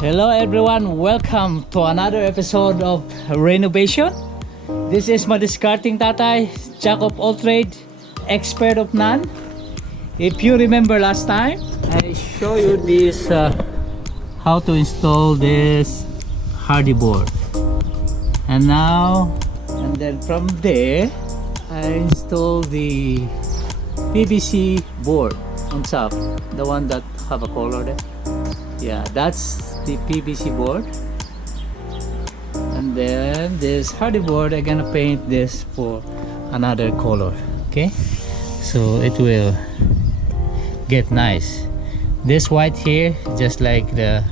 Hello everyone, welcome to another episode of renovation. This is Madiskarteng Tatay, jack of all trade, expert of none. If you remember last time, I show you this how to install this hardy board. And then from there, I install the PVC board on top, the one that have a color there. Yeah, that's the PVC board. And then this hardy board, I'm gonna paint this for another color. Okay, so it will get nice. This white here, just like the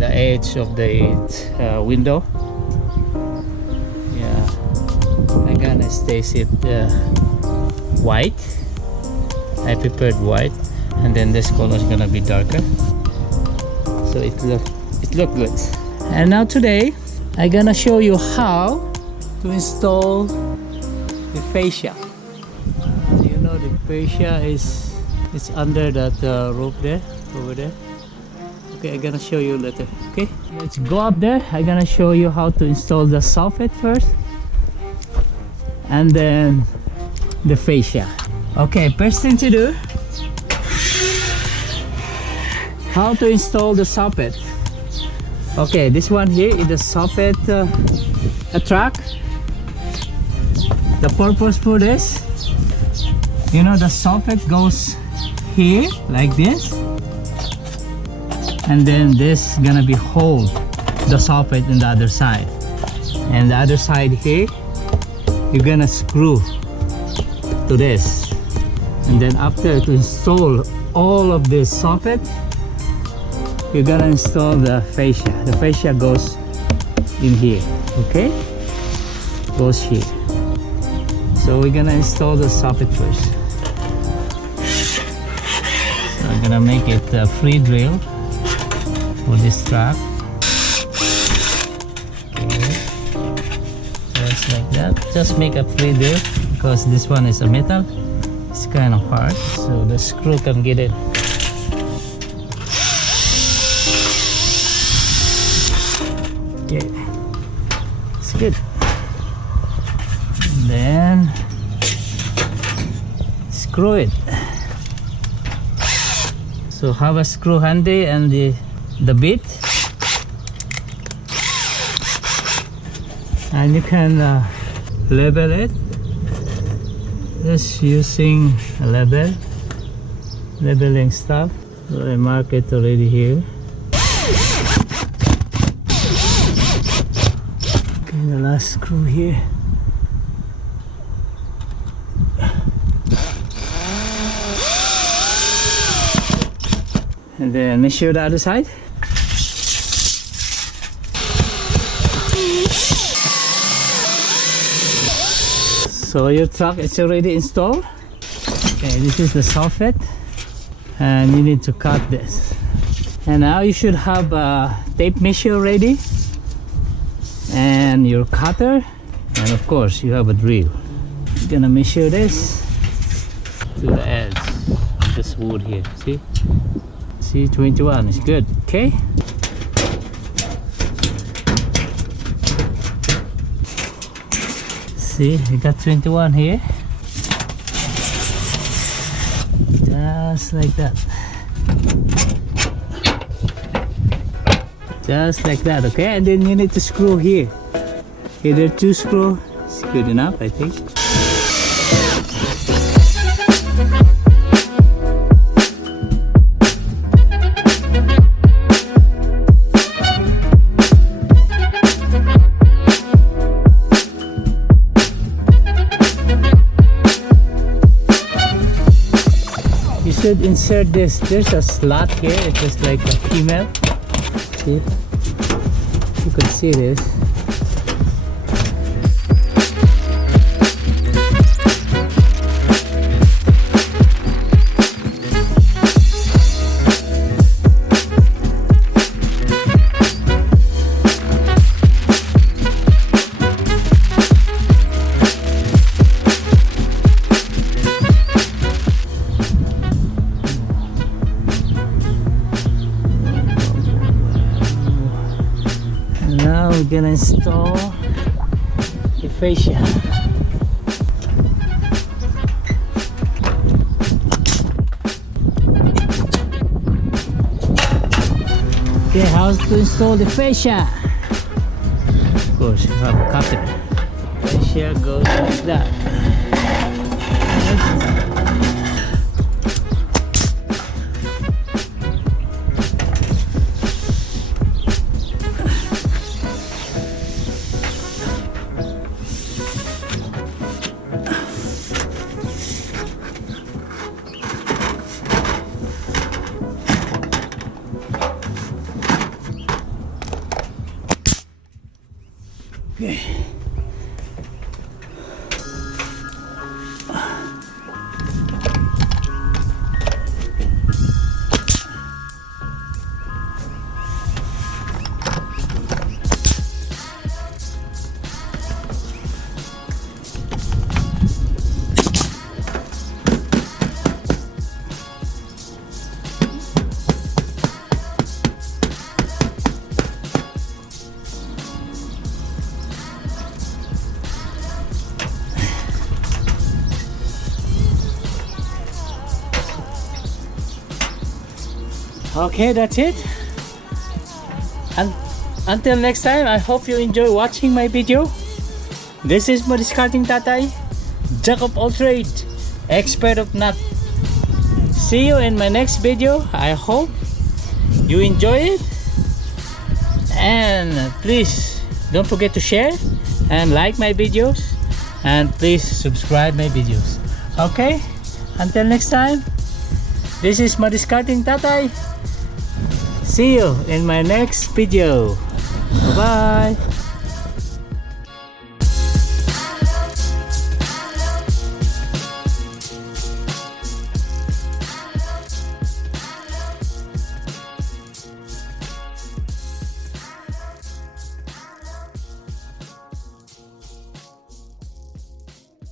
edge of the window. Yeah, I'm gonna stay it white. I prepared white, and then this color is gonna be darker, so it look good. And now today I'm gonna show you how to install the fascia. You know, the fascia is under that roof there, over there. Okay, I'm gonna show you later. Okay, let's go up there. I'm gonna show you how to install the soffit first, and then the fascia. Okay, first thing to do, how to install the soffit. Okay, this one here is the soffit track. The purpose for this, you know, the soffit goes here like this, and then this gonna be hold the soffit in the other side, and the other side here you're gonna screw to this. And then after to install all of this soffit, you're gonna install the fascia. The fascia goes in here, okay? Goes here. So we're gonna install the soffit first. So I'm gonna make it a free drill for this track. Okay. Just like that. Just make a free drill because this one is a metal. It's kind of hard, so the screw can get it. Okay, it's good. And then screw it. So have a screw handy and the bit, and you can level it. Just using a leveling stuff. So I mark it already here. Okay, the last screw here. And then measure the other side. So your truck is already installed. Okay, this is the soffit, and you need to cut this. And now you should have a tape measure ready, and your cutter, and of course you have a drill. You're gonna measure this to the edge of this wood here. See, 21 is good. Okay. See, we got 21 here. Just like that. Just like that, okay? And then you need to screw here. Either 2 screws is good enough, I think. Should insert this. There's a slot here. It's just like a female. See, you could see this. we're gonna install the fascia. Okay, how to install the fascia? Of course, you have a cutter. Fascia goes like that. Okay. Okay, that's it. And until next time, I hope you enjoy watching my video. This is Madiskarteng Tatay, jack of all trades, expert of nut. See you in my next video. I hope you enjoy it. And please don't forget to share and like my videos. And please subscribe my videos. Okay? Until next time, this is Madiskarteng Tatay. See you in my next video. Bye bye.